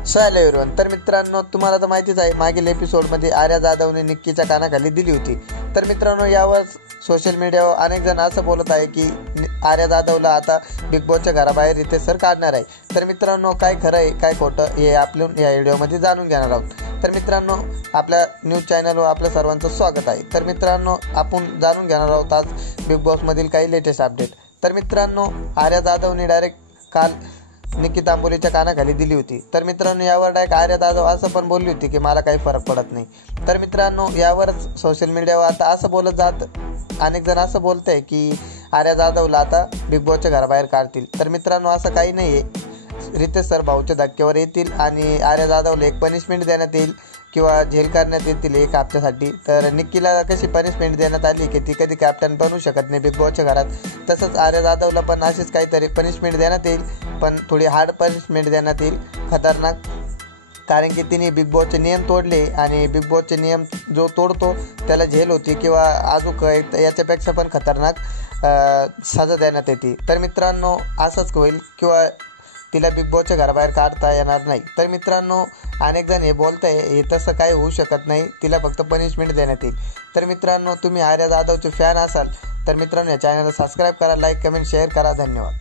Hello everyone. तर मित्रांनो, तुम्हाला तर माहितीच आहे, मागील एपिसोडमध्ये आर्या जाधवने निक्कीच्या कानाखाली दिली होती। तर मित्रांनो, यावर सोशल मीडियावर अनेक जण असं बोलत आहे की आर्या जाधवला आता बिग बॉसच्या घराबाहेर रितेश सर काढणार आहे। तर मित्रांनो, काय खरं आहे काय खोटं हे आपण या व्हिडिओमध्ये जाणून घेणार आहोत। तर मित्रांनो, आपल्या न्यूज चॅनलवर आपल्या सर्वांचं स्वागत आहे। तर मित्रांनो, आपण जाणून घेणार आहोत आज बिग बॉसमधील काही लेटेस्ट अपडेट। तर मित्रांनो, आर्या जाधवने डायरेक्ट काल निक्की तांबोलीच्या कानाखाली दिली होती। तर मित्रांनो, यावर डायरेक्ट आर्या जाधव असं पण बोलली होती की मला काही फरक पडत नाही। तर मित्रांनो, यावरच सोशल मीडियावर आता असं बोलत जात अनेक जण असं बोलतंय की आर्या जाधवला आता बिग बॉसच्या घराबाहेर काढतील। तर मित्रांनो, असं काही नाही आहे। रितेश सर भाऊच्या धक्क्यावर येतील आणि आर्या जाधवला एक पनिशमेंट देण्यात येईल किंवा जेल करण्यात येतील 1 हप्त्यासाठी। तर निक्कीला कशी पनिशमेंट देण्यात आली की ती कधी कॅप्टन बनू शकत नाही बिग बॉसच्या घरात, तसंच आर्या जाधवला पण अशीच काहीतरी पनिशमेंट देण्यात येईल, पण थोडी हार्ड पनिशमेंट देण्यात येईल, खतरनाक। कारण की तिने बिग बॉसचे नियम तोडले आणि बिग बॉसचे नियम जो तोडतो त्याला जेल होती किंवा अजून याच्यापेक्षा पण खतरनाक सजा देण्यात येते। तर मित्रांनो, असंच होईल किंवा तिला बिग बॉसच्या घराबाहेर काढता येणार नाही। तर मित्रांनो, अनेक जण हे बोलत आहे हे तसं काही होऊ शकत नाही, तिला फक्त पनिशमेंट देण्यात येईल। तर मित्रांनो, तुम्ही आर्या जाधवचे फॅन असाल तर मित्रांनो, या चॅनलला सबस्क्राईब करा, लाईक कमेंट शेअर करा। धन्यवाद।